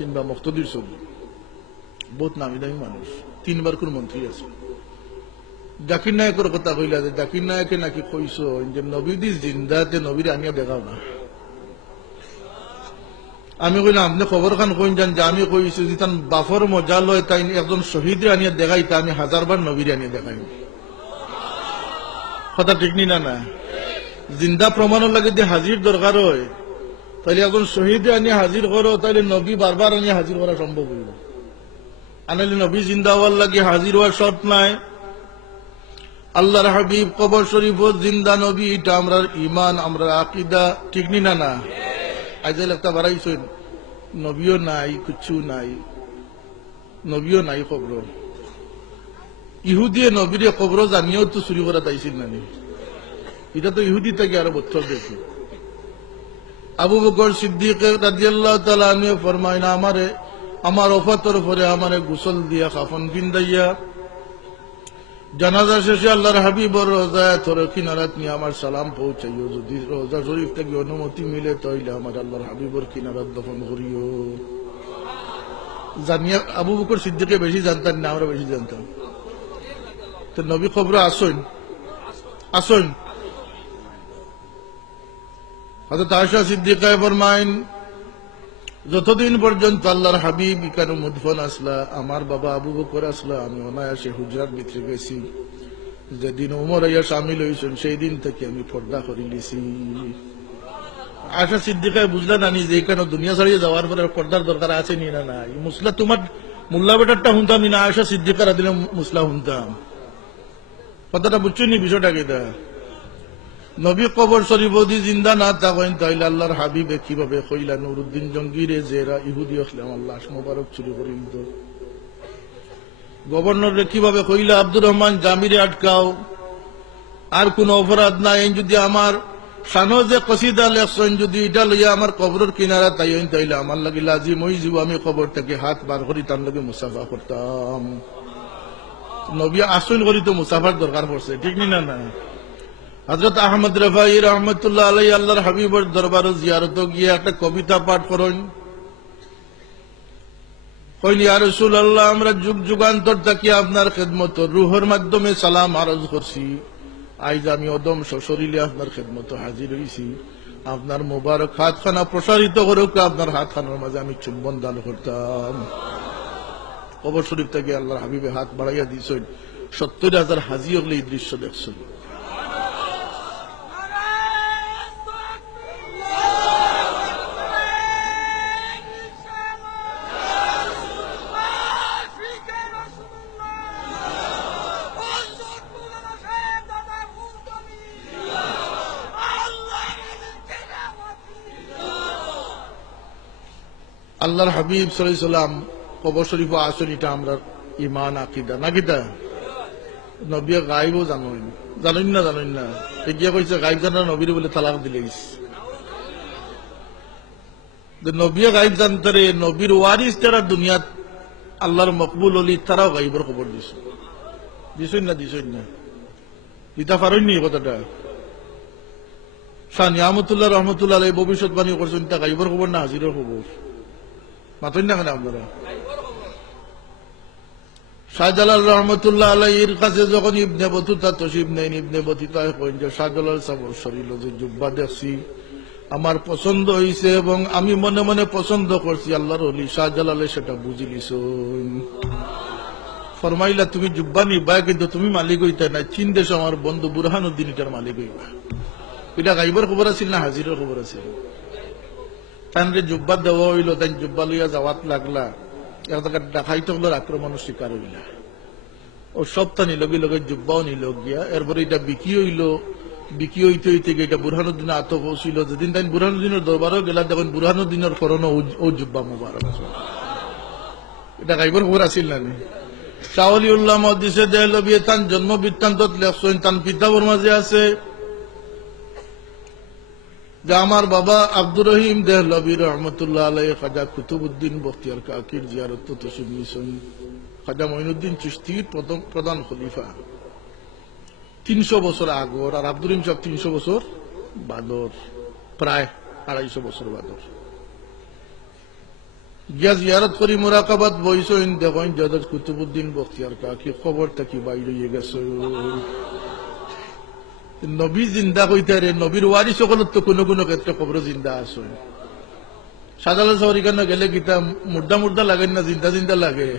চিনবা মুক্তদির ছবি। বহুত নামি দামি মানুষ। তিনবার কোন মন্ত্রী আছে। জাকির নায়কের কথা কইলা যে, জাকির নায়কে নাকি কইস যে নবীদি জিন্দাতে নবীর আনিয়া দেখাও না। আমি কইলাম, আপনি খবর খান কইন যান, যে আমি কইছি যে তান বাফর মজা লয় তাই একজন শহীদ আনিয়া দেখাই, তা আমি হাজারবার নবীর আনিয়া দেখাই। কথা ঠিক নি না না? জিন্দা প্রমাণের লাগে যে হাজির দরকার হয়। তাহলে একজন শহীদ আনিয়া হাজির করো তাহলে নবী বারবার আনিয়া হাজির করা সম্ভব হইব আনালে নবী জিন্দা হওয়ার লাগে হাজির হওয়ার শর্ত নাই। আল্লাহর হাবিব কবর শরীফ জিন্দা নবী, এটা আমরা ইমান আমরা আকিদা, ঠিক নি না না? আইজাল একটা বাড়াইছেন নবীও নাই কিছু নাই, নবীও নাই খবর ইহুদিয়ে নবীরে খবর জানিয়েও তো চুরি করা তাইছিল না? এটা তো ইহুদি থেকে আরও বছর দেখি। আবু বকর সিদ্দিক আনহু ফরমায় না আমারে, আমার অফাতর পরে আমারে গোসল দিয়া কাফন পিন্দাইয়া জানাজা শেষে আল্লাহর হাবিবর রোজায় তোর কিনারাত নিয়ে আমার সালাম পৌঁছাইও। যদি রোজা শরীফ থেকে অনুমতি মিলে তাইলে আমার আল্লাহর হাবিবর কিনারাত দফন করিও। জানিয়া আবু বকর সিদ্দিকে বেশি জানতাম না, আমরা বেশি জানতাম। তো নবী খবর আসইন আসইন হয়তো আশা সিদ্দিকায় ফরমাইন যতদিন পর্যন্ত আল্লাহর হাবিব ইকানু মুদফন আসলা, আমার বাবা আবু বকর আসলা, আমি অনায়াসে হুজরার ভিতরে গেছি। যেদিন উমর আইয়া সামিল হয়েছেন সেই দিন থেকে আমি পর্দা করে লিছি আশা সিদ্দিকায় বুঝলা নানি যে এখানে দুনিয়া ছাড়িয়ে যাওয়ার পরে পর্দার দরকার আছে নি না নাই? মুসলা তোমার মুল্লা বেটারটা শুনতাম না আশা সিদ্দিকার দিলে মুসলা শুনতাম কথাটা বুঝছ নি বিষয়টা কেটা নবী কবর শরীফ যদি জিন্দা না থাকেন, তাইলে আল্লাহর হাবিবে কীভাবে কইলা নুরুদ্দিন জঙ্গিরে জেরা ইহুদি আসলাম আল্লাহ মোবারক চুরি করে দিত গভর্নরে কীভাবে কইলা, আব্দুর রহমান, জামিরে আটকাও, আর কোন অপরাধ নাই, যদি আমার সানো যে কসিদা লেখছেন, যদি এটা লইয়া আমার কবরের কিনারা তাই তাইলে আমার লাগে লাজিম মই যাব আমি কবর থেকে হাত বার করি, তার লগে মুসাফা করতাম। নবী আসল করি তো মুসাফার দরকার পড়ছে, ঠিক নি না না হজরত আহমদ রফাই রহমতুল্লাহ আলাই আল্লাহর হাবিবর দরবার জিয়ারত গিয়ে একটা কবিতা পাঠ করেন। কইনি আর রসুল আল্লাহ আমরা যুগ যুগান্তর থাকি আপনার খেদমত। রুহর মাধ্যমে সালাম আরজ করছি। আইজ আমি অদম সশরীরে আপনার খেদমত হাজির হয়েছি আপনার মোবারক হাতখানা প্রসারিত করুক, আপনার হাতখানার মাঝে আমি চুম্বন দান করতাম। কবর শরীফ থেকে আল্লাহর হাবিবে হাত বাড়াইয়া দিয়েছেন। সত্তর হাজার হাজি হলে এই দৃশ্য দেখছেন। আল্লাহর হাবিব সাল্লাম কবর শরীফ আসন, এটা আমরা ইমান আকিদা। নাকিদা নবী গাইবও জানোই জানোই না জানোই না? এগিয়ে কইছে, গাইব জানা নবীর বলে তালাক দিলে নবী গাইব জানতারে, নবীর ওয়ারিস যারা দুনিয়াত আল্লাহর মকবুল অলি, তারাও গাইবর খবর দিছে। দিছই না দিছই না? দিতা পারেননি এই কথাটা? শাহ নিয়ামতুল্লাহ রহমতুল্লাহ ভবিষ্যৎবাণী করছেন, তা গাইবর খবর না হাজিরের খবর আমার পছন্দ হয়েছে এবং আমি মনে মনে পছন্দ করছি, আল্লাহর অলি শাহজালালে সেটা বুঝি লিছুন ফরমাইলা, তুমি জুব্বা নিবা কিন্তু তুমি মালিক হইতে না চীন দেশে আমার বন্ধু বুরহানুদ্দিন এটার মালিক হইবা। এটা গাইবার খবর আছিল না হাজিরের খবর আছিল? তানরে জুব্বা দেওয়া হইল, তাই জুব্বা লইয়া যাওয়াত লাগলা। এক জায়গায় ডাকাই তগলের আক্রমণের শিকার হইলা। ও সপ্তাহ নিল লগে জুব্বাও নিল গিয়া। এরপরে এটা বিকি হইল। বিকি হইতে হইতে গিয়ে এটা বুরহানুদ্দিন আত পৌঁছিল যেদিন তাই বুরহানুদ্দিনের দরবারও গেলা দেখুন বুরহানুদ্দিনের করোনা ও জুব্বা মুবারক। এটা গাইবর খবর আছিল না শাহলি উল্লাহ মহাদিসে দেহলবি তান জন্ম বৃত্তান্তত লেখছেন, তান পিতাবর মাঝে আছে। যে আমার বাবা আব্দুর রহিম দেহলবি রহমতুল্লাহ আলাই খাজা কুতুবুদ্দিন বখতিয়ার কাকির জিয়ারত তসিম নিছেন খাজা মঈনুদ্দিন চিস্তির প্রধান খলিফা। তিনশো বছর আগর, আর আব্দুর রহিম সাহেব তিনশো বছর বাদর, প্রায় আড়াইশো বছর বাদর। গিয়া জিয়ারত করি মোরাকাবাদ বইসইন জদত কুতুবুদ্দিন বখতিয়ার কা কি খবর থাকি বাইরে গেছে। নবী জিন্দা কইতে রে, নবীর ওয়ারি সকলত তো কোনো কোনো ক্ষেত্রে কবর জিন্দা আসুন সাজাল কেন গেলে গীতা মুর্দা মুর্দা লাগে না, জিন্দা জিন্দা লাগে?